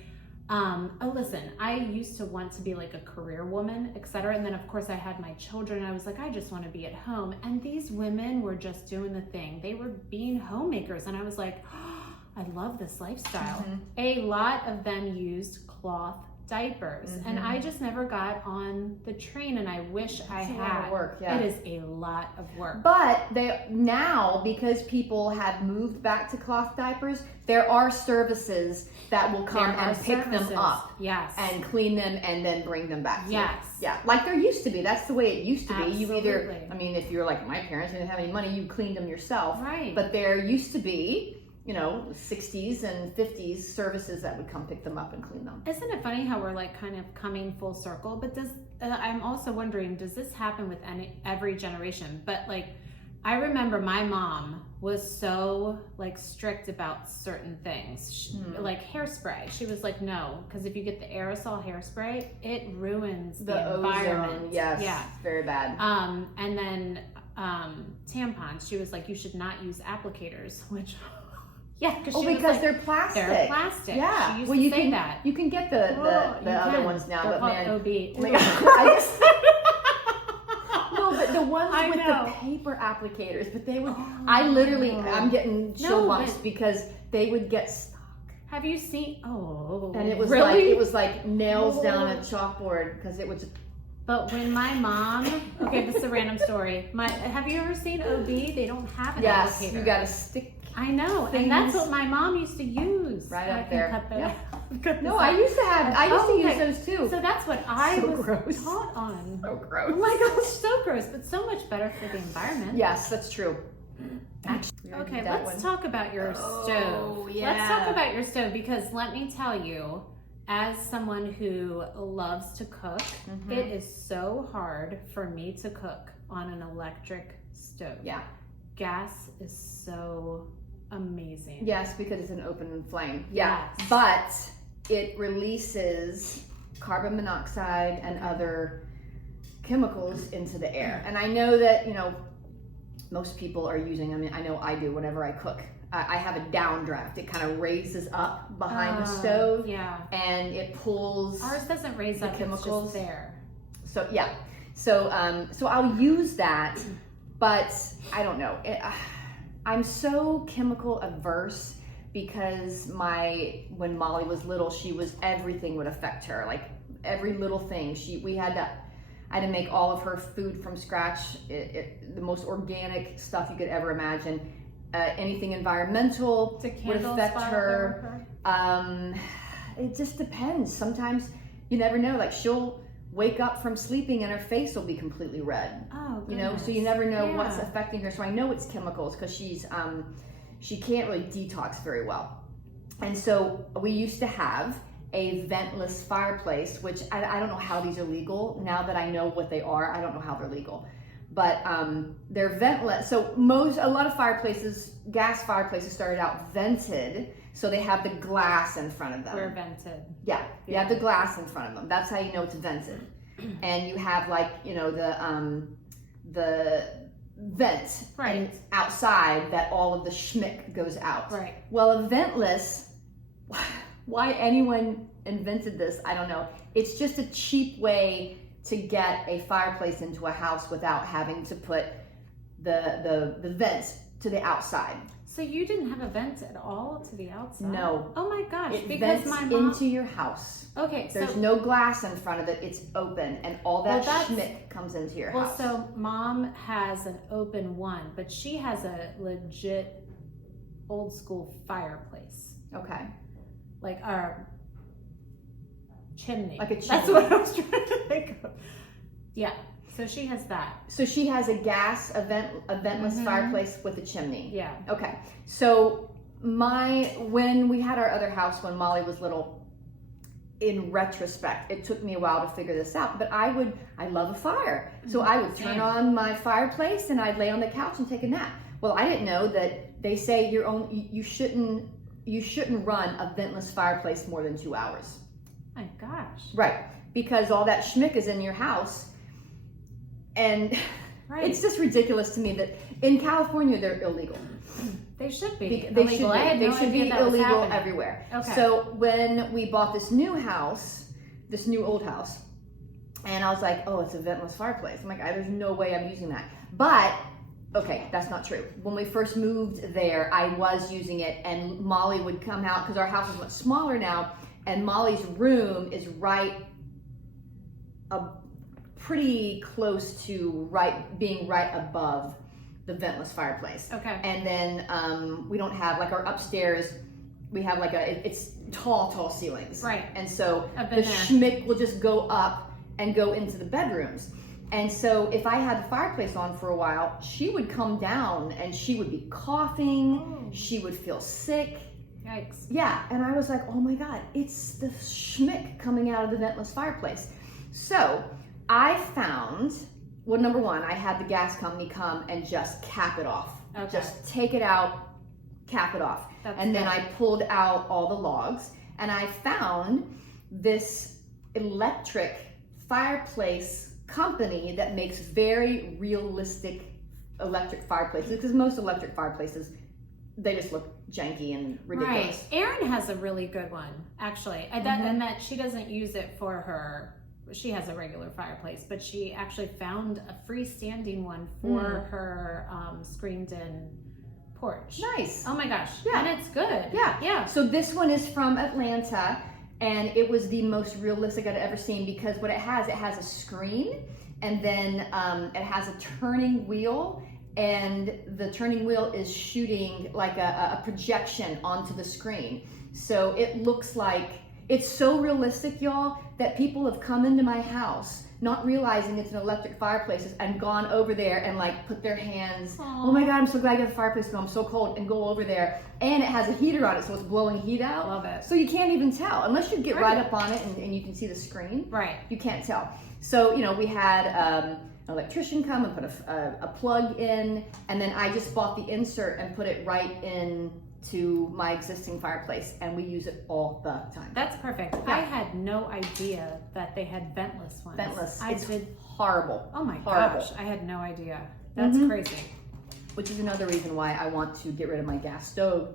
used to want to be like a career woman, etc. And then of course I had my children. I was like, I just want to be at home. And these women were just doing the thing. They were being homemakers. And I was like, oh, I love this lifestyle. A lot of them used cloth diapers and I just never got on the train and I wish I had. It's a lot of work, yeah. It is a lot of work. But now, because people have moved back to cloth diapers, there are services that will come There are and pick them services. up Yes. and clean them and then bring them back to you. Yes. Yeah, like there used to be. That's the way it used to be. You either, Absolutely. I mean, if you're like my parents didn't have any money, you cleaned them yourself. Right. But there used to be, 60s and 50s services that would come pick them up and clean them. Isn't it funny how we're like kind of coming full circle? But I'm also wondering, does this happen with every generation? But like, I remember my mom was so like strict about certain things, like hairspray. She was like, no, because if you get the aerosol hairspray, it ruins the environment. Ozone, yes, Yeah. very bad. And then tampons. She was like, you should not use applicators, which. Yeah, because they're plastic. They're plastic. Yeah, She used to say that. You can get the You other can. ones now, They're but called man, OB. no, but the ones I with know. the paper applicators, but they would. I'm getting chill bumps because they would get stuck, Have you seen? Oh, and it was really? like nails down a chalkboard because it was. But when my mom, okay, this is a random story. Have you ever seen OB? They don't have an Yes, applicator. you got to stick. I know, things. and that's what my mom used to use. Right I up can there. Cut the, Yeah. cut No, this I out. used to use okay. those too. So that's what I So was gross. taught on. So gross. Oh my gosh, so gross, but so much better for the environment. Yes, that's true. Actually, Okay, let's talk about your stove. yeah. Let's talk about your stove because let me tell you, as someone who loves to cook, it is so hard for me to cook on an electric stove. Yeah. Gas is so amazing. Yes, because it's an open flame. Yeah. Yes. But it releases carbon monoxide and other chemicals into the air. And I know that, most people are using, I know I do whenever I cook. I have a downdraft. It kind of raises up behind the stove. Yeah. And it pulls. Ours doesn't raise up, chemicals. it's just there. So yeah. So I'll use that, but I don't know. I'm so chemical averse because when Molly was little, everything would affect her. Like every little thing. We had to I had to make all of her food from scratch, the most organic stuff you could ever imagine. Anything environmental would affect her. It just depends. Sometimes you never know. Like she'll wake up from sleeping and her face will be completely red. Oh, you know, so you never know what's affecting her. So I know it's chemicals because she can't really detox very well. And so we used to have a ventless fireplace, which I don't know how these are legal. Now that I know what they are, I don't know how they're legal. But they're ventless. So a lot of fireplaces, gas fireplaces started out vented. So they have the glass in front of them. We're vented. Yeah, you have the glass in front of them. That's how you know it's vented. And you have like, you know, the vent and outside that all of the schmick goes out. Right. Well, a ventless, why anyone invented this, I don't know. It's just a cheap way to get a fireplace into a house without having to put the vents to the outside. So you didn't have a vent at all to the outside? No. Oh my gosh. It because vents my mom... into your house. Okay, There's no glass in front of it. It's open, and all that schmick comes into your house. So mom has an open one, but she has a legit old school fireplace. Okay. Like our chimney. Like a chimney. That's what I was trying to think of. Yeah. So she has that. So she has a ventless fireplace with a chimney. Yeah. Okay. So when we had our other house when Molly was little, in retrospect, it took me a while to figure this out, but I love a fire. So I would turn on my fireplace and I'd lay on the couch and take a nap. Well, I didn't know that they say you shouldn't run a ventless fireplace more than 2 hours. My gosh. Right. Because all that schmick is in your house. And it's just ridiculous to me that in California they're illegal. They should be. They should be illegal everywhere. Okay. So when we bought this new old house, and I was like, oh, it's a ventless fireplace. I'm like, there's no way I'm using that. But, okay, that's not true. When we first moved there, I was using it, and Molly would come out, because our house is much smaller now, and Molly's room is pretty close to being right above the ventless fireplace. Okay. And then we don't have, like, our upstairs, we have like it's tall ceilings. Right. And so the schmick will just go up and go into the bedrooms. And so if I had the fireplace on for a while, she would come down and she would be coughing. She would feel sick. Yikes. Yeah. And I was like, oh my God, it's the schmick coming out of the ventless fireplace. So I found, well, number one, I had the gas company come and just cap it off. Okay. Just take it out, cap it off. Then I pulled out all the logs, and I found this electric fireplace company that makes very realistic electric fireplaces, because most electric fireplaces, they just look janky and ridiculous. Right. Erin has a really good one, actually. And that she doesn't use it for her. She has a regular fireplace, but she actually found a freestanding one for her screened-in porch. Nice. Oh my gosh. Yeah. And it's good. Yeah. So this one is from Atlanta, and it was the most realistic I'd ever seen, because what it has a screen, and then it has a turning wheel, and the turning wheel is shooting like a projection onto the screen. So it looks like, it's so realistic, y'all, that people have come into my house not realizing it's an electric fireplace and gone over there and like put their hands, oh my God, I'm so glad I got the fireplace going, I'm so cold, and go over there. And it has a heater on it, so it's blowing heat out. Love it. So you can't even tell. Unless you get right up on it and you can see the screen. Right. You can't tell. So, we had an electrician come and put a plug in, and then I just bought the insert and put it right in to my existing fireplace, and we use it all the time. That's perfect. Yeah. I had no idea that they had ventless ones. Ventless. It's horrible. Oh my gosh, I had no idea. That's crazy. Which is another reason why I want to get rid of my gas stove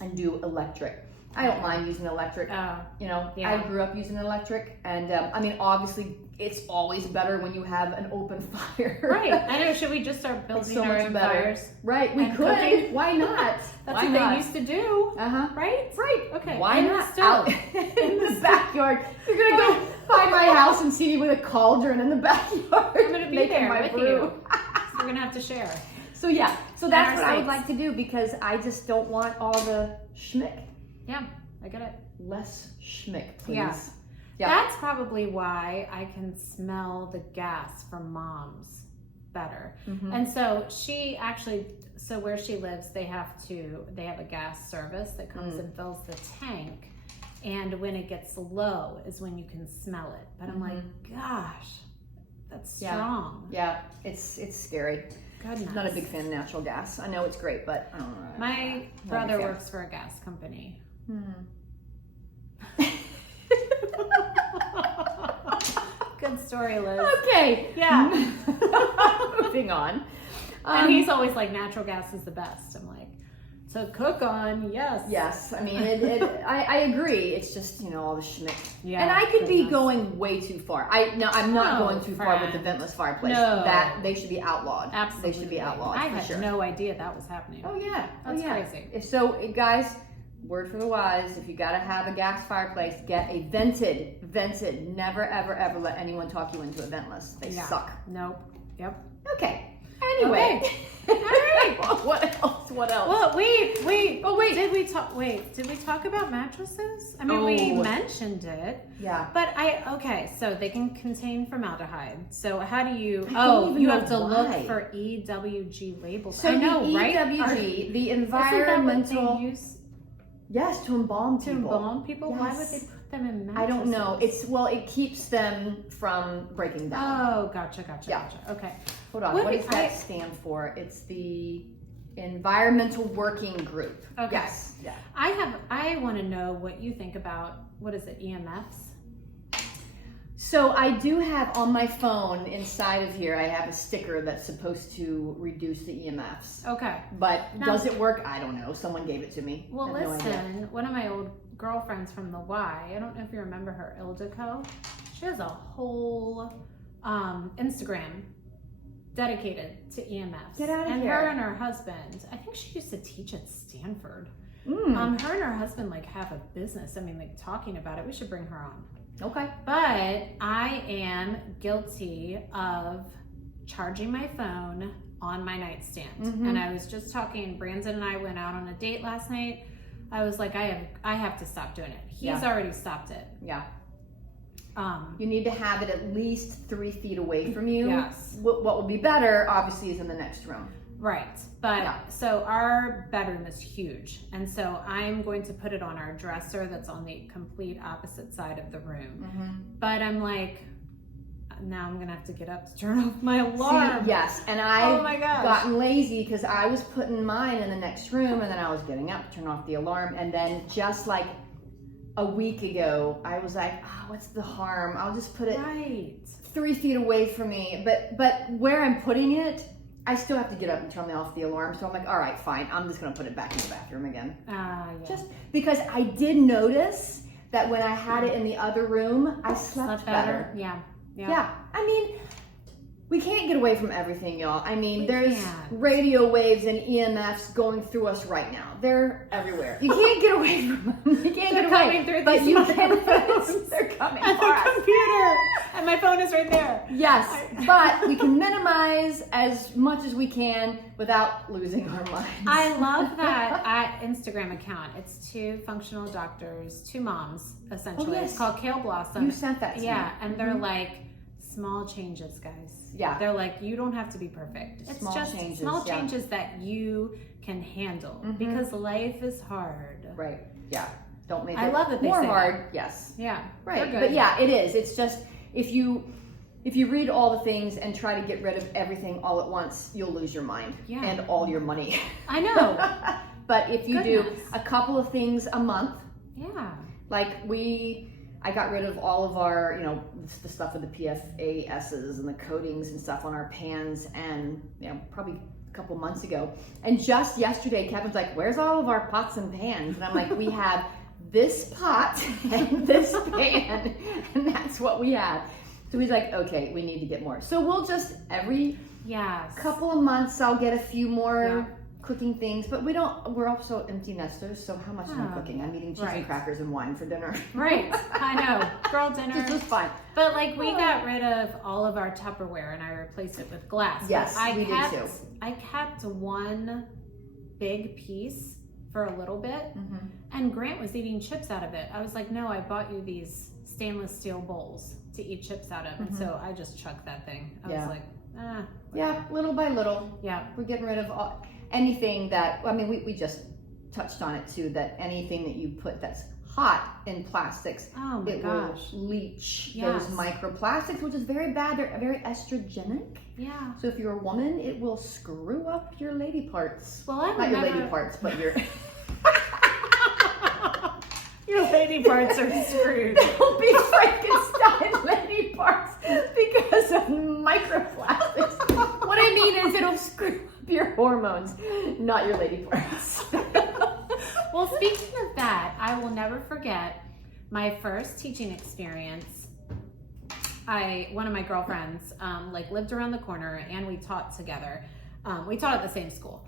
and do electric. I don't mind using electric. I grew up using electric, and obviously it's always better when you have an open fire. Right. I know. Should we just start building our own fires? Right. We could. Cooking? Why not? That's what they used to do. Uh-huh. Right. Right. Okay. Why not? Out in the backyard. You're gonna go 5 by my house and see me with a cauldron in the backyard. I'm gonna be making there my with brew. you. So we're gonna have to share. So yeah, so that's our what I would steaks. like to do because I just don't want all the schmick. Yeah, I get it. Less schmick, please. Yeah. Yeah. That's probably why I can smell the gas from Mom's better. Mhm. And so she actually, so where she lives, they have a gas service that comes and fills the tank. And when it gets low is when you can smell it. But I'm like, gosh, that's strong. Yeah, it's scary. Goodness. Not a big fan of natural gas. I know it's great, but I don't know. My brother works for a gas company. Good story, Liz. Okay. Yeah. Moving on. And he's always like, natural gas is the best. I'm like, to cook on, yes. Yes, I mean, I agree. It's just, all the schmick. Yeah, and I could be going way too far. I'm not going too far with the friend. ventless fireplace. No. That they should be outlawed. Absolutely. They should be outlawed. I for had sure. no idea that was happening. Oh yeah, That's yeah. crazy. So guys, word for the wise: if you gotta have a gas fireplace, get a vented. Never ever let anyone talk you into a ventless. They suck. Nope. Yep. Okay. Anyway. Okay. All right. What else? Well, wait. Oh, wait. Did we talk about mattresses? I mean, we mentioned it. Yeah. But so they can contain formaldehyde. So how do you, don't you even have know to why. look for EWG labels. So I know, the right? EWG, the Isn't that what environmental. they use Yes, to embalm to people. embalm people? Why would Yes. they put them in mattresses? I don't know. It keeps them from breaking down. Oh, gotcha. Okay. Hold on. What does that stand for? It's the Environmental Working Group. Okay. Yes. Yeah. I want to know what you think about, what is it, EMFs? So I do have on my phone inside of here, I have a sticker that's supposed to reduce the EMFs. Okay. But does it work? I don't know. Someone gave it to me. Well, I have no idea. listen, one of my old girlfriends from the Y, I don't know if you remember her, Ildiko. She has a whole Instagram dedicated to EMFs. Get out of and here. her and her husband, I think she used to teach at Stanford. Her and her husband have a business. I mean, talking about it. We should bring her on. Okay. But I am guilty of charging my phone on my nightstand. And I was just talking, Brandon and I went out on a date last night. I was like, I have to stop doing it. He's already stopped it. Yeah. You need to have it at least 3 feet away from you. Yes. What will be better, obviously, is in the next room. Right. But so our bedroom is huge. And so I'm going to put it on our dresser that's on the complete opposite side of the room. But I'm like, now I'm going to have to get up to turn off my alarm. See, yes. And I've my gosh. gotten lazy because I was putting mine in the next room and then I was getting up to turn off the alarm. And then just like a week ago, I was like, what's the harm? I'll just put it 3 feet away from me. But where I'm putting it, I still have to get up and turn off the alarm. So I'm like, all right, fine. I'm just going to put it back in the bathroom again. Just because I did notice that when I had it in the other room, I slept better. Yeah. I mean, we can't get away from everything, y'all. I mean, there's radio waves and EMFs going through us right now. They're everywhere. You can't get away from them. You can't get away. Through but you can. phones. They're coming And for the us. computer. And my phone is right there. Yes, but we can minimize as much as we can without losing our minds. I love that Instagram account. It's 2 functional doctors, 2 moms, essentially. Oh, yes. It's called Kale Blossom. You sent that to me. Yeah, and they're like, small changes, guys. Yeah. They're like, you don't have to be perfect. It's Small just changes, small changes that you can handle because life is hard. Right. Yeah. Don't make it I love that they more say hard. that. Yes. Yeah. Right. They're But good. yeah, it is. It's just if you read all the things and try to get rid of everything all at once, you'll lose your mind and all your money. I know. But if you do Goodness. a couple of things a month, like I got rid of all of our, the stuff with the PFASs and the coatings and stuff on our pans and, probably a couple months ago. And just yesterday, Kevin's like, where's all of our pots and pans? And I'm like, we have this pot and this pan, and that's what we have. So he's like, okay, we need to get more. So we'll just, every couple of months, I'll get a few more cooking things, but we're also empty nesters, so how much am I cooking? I'm eating cheese and crackers and wine for dinner. Right, I know, girl dinner. This was fun. But like we got rid of all of our Tupperware and I replaced it with glass. Yes, we did too. I kept one big piece for a little bit, and Grant was eating chips out of it. I was like, no, I bought you these stainless steel bowls to eat chips out of, and so I just chucked that thing. I was like, yeah, little by little. Yeah, we're getting rid of anything that, I mean, we just touched on it too, that anything that you put that's hot in plastics, will leach those microplastics, which is very bad. They're very estrogenic. Yeah. So if you're a woman, it will screw up your lady parts. Well, I not your lady parts, but your your lady parts are screwed. They'll be Frankenstein lady parts because of microplastics. What I mean is it'll screw up your hormones, not your lady parts. Well, speaking of that, I will never forget my first teaching experience. One of my girlfriends, lived around the corner and we taught together. We taught at the same school.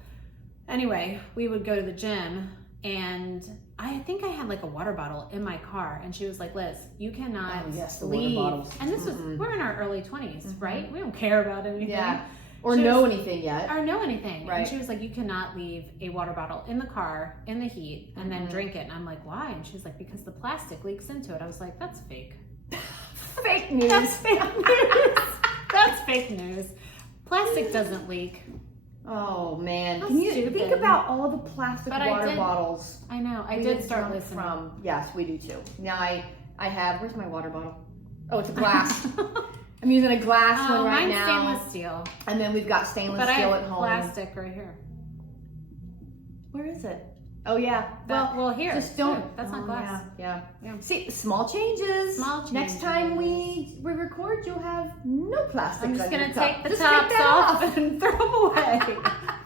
Anyway, we would go to the gym and I think I had like a water bottle in my car and she was like, Liz, you cannot leave. Water bottles. And this was, we're in our early 20s, right? We don't care about anything. Yeah. Or know anything yet. Or know anything. Right. And she was like, you cannot leave a water bottle in the car in the heat and then drink it. And I'm like, why? And she's like, because the plastic leaks into it. I was like, that's fake. Fake news. That's fake news. That's fake news. Plastic doesn't leak. Oh man. That's Can you stupid. think about all the plastic water bottles? I know. I did start listening. From. Yes, we do too. Now I have, where's my water bottle? Oh, it's a glass. I'm using a glass one right mine's now. Stainless steel. And then we've got stainless steel at home. Plastic right here. Where is it? Oh yeah. Well, here. Just don't. That's not glass. Yeah. See, small changes. Small changes. Next time we record, you'll have no plastic. I'm just gonna cup. take the tops off and throw them away.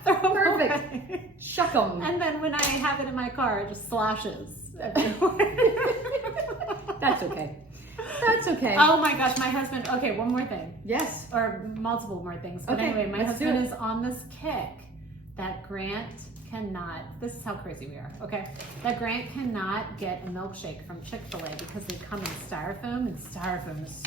Perfect. Away. Shuck them. And then when I have it in my car, it just sloshes everywhere. That's okay. That's okay. Oh my gosh, my husband. Okay, one more thing. Yes. Or multiple more things. But anyway, my husband is on this kick that Grant cannot, this is how crazy we are, okay? That Grant cannot get a milkshake from Chick-fil-A because they come in styrofoam and styrofoam is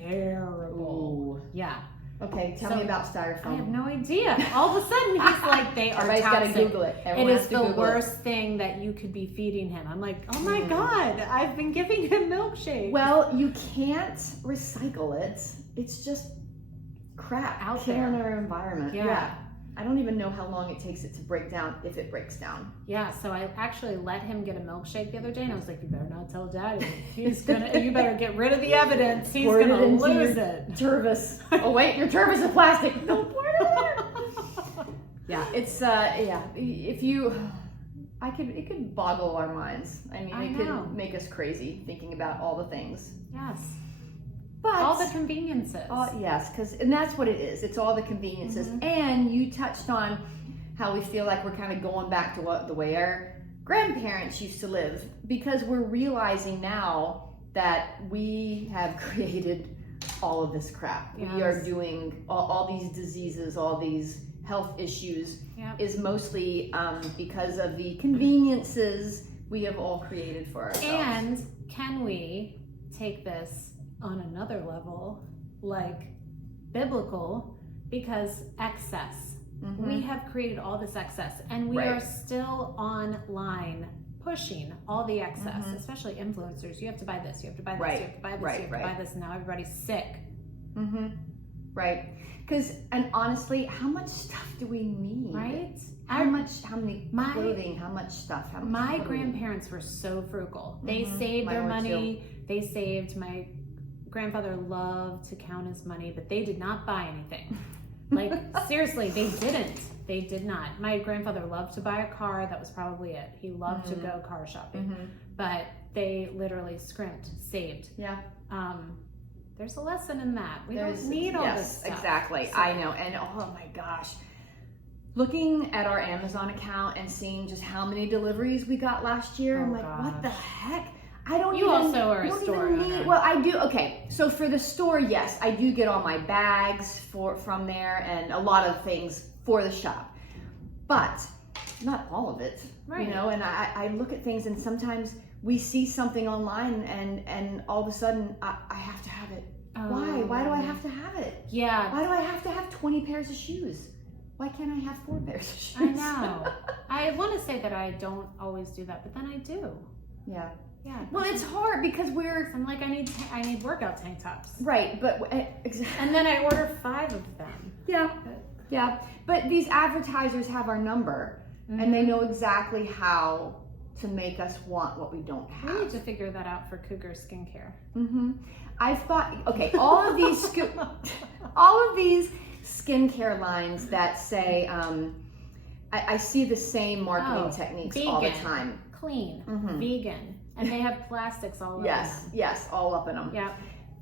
terrible. Ooh. Yeah. Okay, tell me about styrofoam. I have no idea. All of a sudden he's like, they are Everybody's toxic. gotta Google it. It is the worst thing that you could be feeding him. I'm like, oh my God, I've been giving him milkshake. Well, you can't recycle it. It's just crap out killing there. our environment. Yeah. I don't even know how long it takes it to break down, if it breaks down. Yeah, so I actually let him get a milkshake the other day, and I was like, you better not tell Daddy. You better get rid of the evidence. He's going to lose it. Turvis. Oh wait, your Turvis is plastic. Don't pour it in. Yeah, it's, if you, it could boggle our minds. I mean, it could make us crazy thinking about all the things. Yes. But all the conveniences. Yes, and that's what it is. It's all the conveniences. And you touched on how we feel like we're kind of going back to the way our grandparents used to live, because we're realizing now that we have created all of this crap. Yes. We are doing all these diseases, all these health issues is mostly because of the conveniences we have all created for ourselves. And can we take this on another level, like biblical, because excess. We have created all this excess, and we are still online pushing all the excess, especially influencers. You have to buy this, you have to buy this, you have to buy this, you have to buy this, and now everybody's sick. Right. And honestly, how much stuff do we need? Right? How many clothing, how much stuff, how much My clothing? Grandparents were so frugal. They saved their money. They saved. My grandfather loved to count his money, but they did not buy anything. Like, seriously, they didn't. They did not. My grandfather loved to buy a car. That was probably it. He loved to go car shopping. But they literally scrimped, saved. Yeah. There's a lesson in that. We don't need all this stuff. Exactly. So. I know. And oh my gosh. Looking at our Amazon account and seeing just how many deliveries we got last year, I'm like, what the heck? I don't You also are a store owner. Well, I do. Okay, so for the store, yes, I do get all my bags from there and a lot of things for the shop. But not all of it, Right. you know, and I look at things and sometimes we see something online and all of a sudden I have to have it. Why? Why do I have to have it? Yeah. Why do I have to have 20 pairs of shoes? Why can't I have 4 pairs of shoes? I know. I want to say that I don't always do that, but then I do. Yeah. Yeah. Well, it's hard because I'm like, I need workout tank tops. right, but exactly. And then I order 5 of them. Yeah. But these advertisers have our number, and they know exactly how to make us want what we don't We have. need to figure that out for Cougar skincare. I've thought, okay, all of these skincare lines that say, I see the same marketing techniques all the vegan, time. Clean, vegan, and they have plastics all over them. Yes, all up in them. Yeah.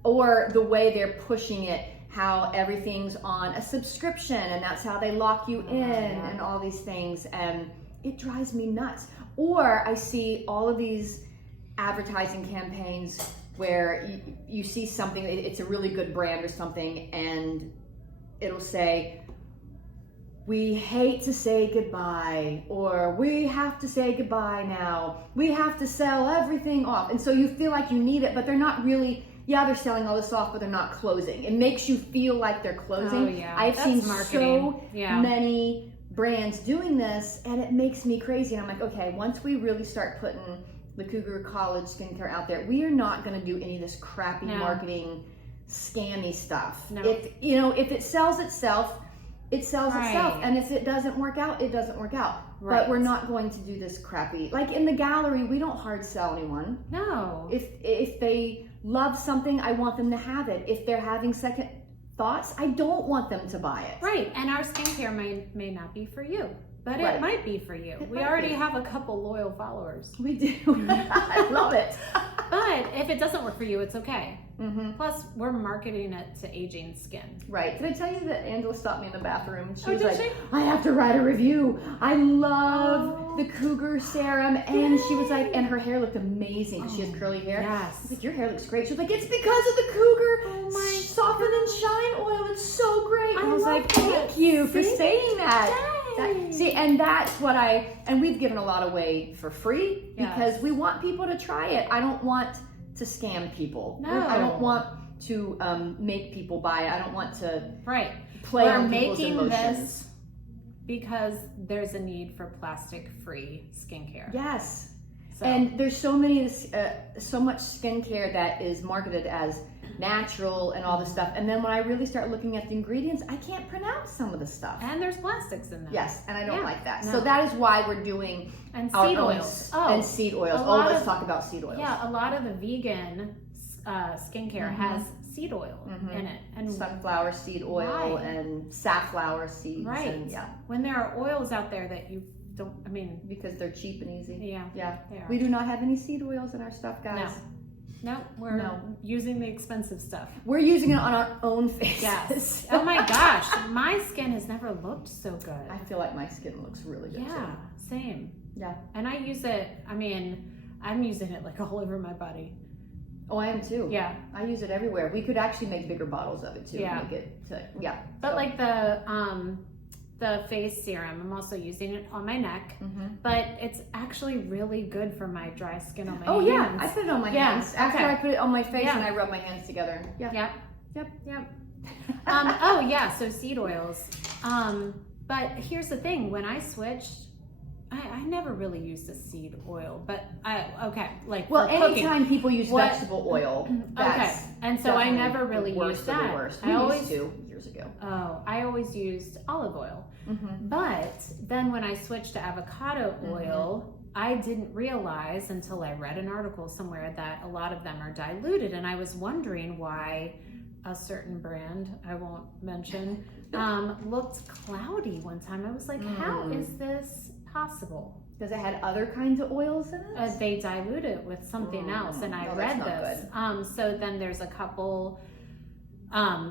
Or the way they're pushing it, how everything's on a subscription and that's how they lock you in and all these things, and it drives me nuts. Or I see all of these advertising campaigns where you see something, it's a really good brand or something, and it'll say, we hate to say goodbye, or we have to say goodbye now, we have to sell everything off. And so you feel like you need it, but they're not really, they're selling all this off, but they're not closing. It makes you feel like they're closing. Oh, yeah. I've That's seen marketing. so many brands doing this, and it makes me crazy. And I'm like, okay, once we really start putting the Cougar College skincare out there, we are not going to do any of this crappy marketing, scammy stuff. No. If it sells itself, it sells itself, and if it doesn't work out, it doesn't work out. Right. But we're not going to do this crappy. Like in the gallery, we don't hard sell anyone. No. If they love something, I want them to have it. If they're having second thoughts, I don't want them to buy it. Right, and our skincare may not be for you, but it might be for you. We might already be. have a couple loyal followers. We do. I love it. But if it doesn't work for you, it's okay. Plus, we're marketing it to aging skin. Right. Did I tell you that Angela stopped me in the bathroom and she was did like, she? I have to write a review. I love the Cougar serum. And she was like, and her hair looked amazing because she has curly hair. Yes. I was like, your hair looks great. She was like, it's because of the Cougar Soften and Shine Oil. It's so great. And I was like, thank you for saying that. See, and that's what and we've given a lot away for free because we want people to try it. I don't want to scam people. No. I don't want to make people buy it. I don't want to play We're on people's making emotions. this because there's a need for plastic-free skincare. Yes. So. And there's so much skincare that is marketed as natural and all this stuff. And then when I really start looking at the ingredients, I can't pronounce some of the stuff. And there's plastics in them. Yes, and I don't like that. No. So that is why we're doing our seed own oils. And seed oils. Let's talk about seed oils. Yeah, a lot of the vegan skincare has seed oil in it. And sunflower seed oil and safflower seeds. Right. And, when there are oils out there that you don't, because they're cheap and easy. Yeah. They are. We do not have any seed oils in our stuff, guys. No, we're using the expensive stuff. We're using it on our own faces. Yes. Oh my gosh, my skin has never looked so good. I feel like my skin looks really good too. Same. Yeah. And I use it, I'm using it like all over my body. Oh, I am too. Yeah. I use it everywhere. We could actually make bigger bottles of it too. Yeah. Make it But like the face serum, I'm also using it on my neck, but it's actually really good for my dry skin on my hands. Oh yeah, I put it on my hands. After I put it on my face Yeah. and I rub my hands together. Yeah. Yep. So seed oils. But here's the thing, when I switched, I never really used a seed oil, but anytime people use vegetable oil, that's and so I never really used that. I always do years ago. Oh, I always used olive oil. But then when I switched to avocado oil, I didn't realize until I read an article somewhere that a lot of them are diluted, and I was wondering why a certain brand, I won't mention, looked cloudy one time. I was like, how is this possible? Because it had other kinds of oils in it? They dilute it with something else, and I read this. So then there's a couple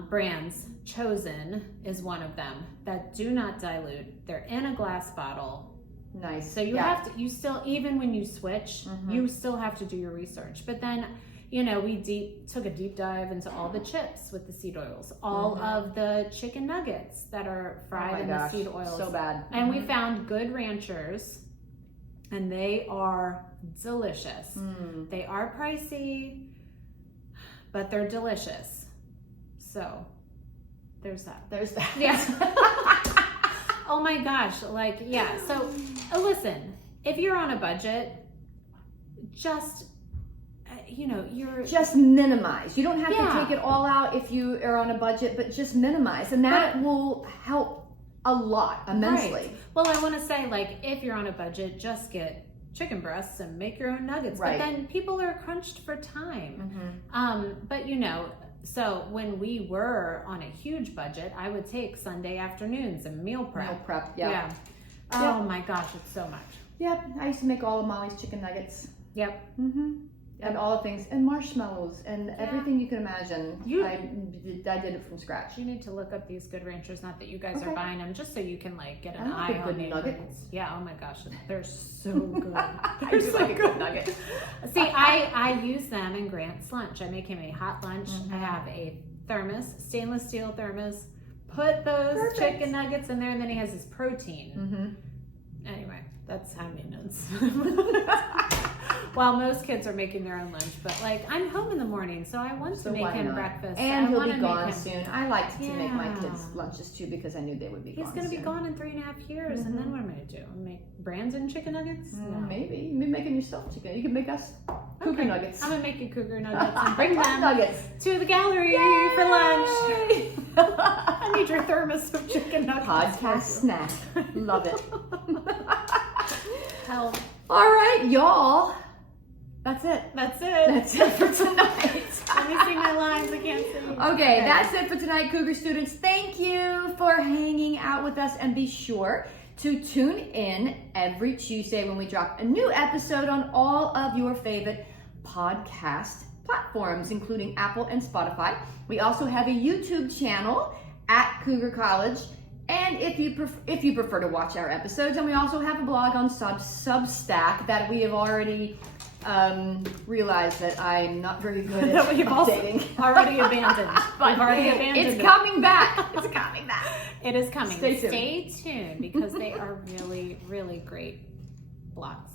brands, Chosen is one of them, that do not dilute. They're in a glass bottle, Nice. So you have to, you still, even when you switch, you still have to do your research. But then, you know, we took a deep dive into all the chips with the seed oils, all of the chicken nuggets that are fried in the seed oils. So bad. And we found Good Ranchers, and they are delicious. They are pricey, but they're delicious. So there's that. Yeah. Oh my gosh. Like, yeah. So listen, if you're on a budget, just, you know, just minimize. You don't have to take it all out if you are on a budget, but just minimize. And that will help a lot, immensely. Right. Well, I want to say, like, if you're on a budget, just get chicken breasts and make your own nuggets. But then people are crunched for time. But you know, so when we were on a huge budget, I would take Sunday afternoons and meal prep. Yeah. Oh my gosh, it's so much. Yep. I used to make all of Molly's chicken nuggets. Yep. And all the things, and marshmallows, and everything you can imagine. I did it from scratch. You need to look up these Good Ranchers. Not that you guys are buying them, just so you can like get an eye on good the nuggets. Yeah. Oh my gosh, they're so good. I do like a good nugget. See, I use them in Grant's lunch. I make him a hot lunch. I have a thermos, stainless steel thermos. Put those chicken nuggets in there, and then he has his protein. Anyway, that's high maintenance. While most kids are making their own lunch, but like I'm home in the morning, so I want to make him breakfast. And he'll be gone soon. I liked to make my kids lunches too because I knew they would be gone. He's going to be gone in 3.5 years, and then what am I going to do? Make Brandon chicken nuggets? No. Maybe. You've been making yourself chicken. You can make us Cougar nuggets. I'm going to make you Cougar nuggets and bring them nuggets to the gallery for lunch. I need your thermos of chicken nuggets. Podcast snack. Love it. Help. All right, y'all. That's it. That's it for tonight. Let me see my lines. I can't see. Okay, that's it for tonight, Cougar students. Thank you for hanging out with us, and be sure to tune in every Tuesday when we drop a new episode on all of your favorite podcast platforms, including Apple and Spotify. We also have a YouTube channel at Cougar College. And if you prefer to watch our episodes, and we also have a blog on Substack that we have already realized that I'm not very good at updating. already abandoned. We've already abandoned it. It's coming back. It's coming back. It is coming. Stay tuned because they are really, really great blogs.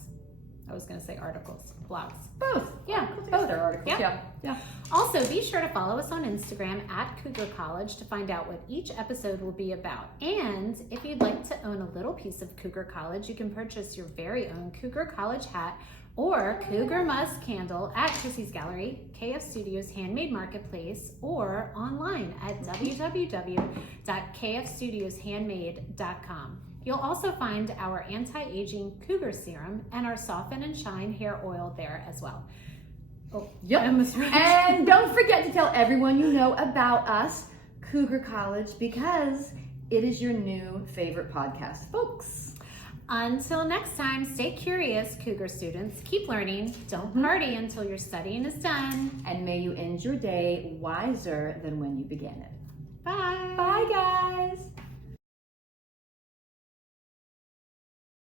I was going to say articles. Blogs. Both. Yeah, both are articles. Yeah. Also, be sure to follow us on Instagram at Cougar College to find out what each episode will be about. And if you'd like to own a little piece of Cougar College, you can purchase your very own Cougar College hat or Cougar Musk candle at Chrissy's Gallery, KF Studios Handmade Marketplace, or online at www.kfstudioshandmade.com. You'll also find our anti-aging Cougar serum and our Soften and Shine hair oil there as well. Oh, yep. And don't forget to tell everyone you know about us, Cougar College, because it is your new favorite podcast, folks. Until next time, stay curious, Cougar students. Keep learning. Don't party until your studying is done. And may you end your day wiser than when you began it. Bye. Bye, guys.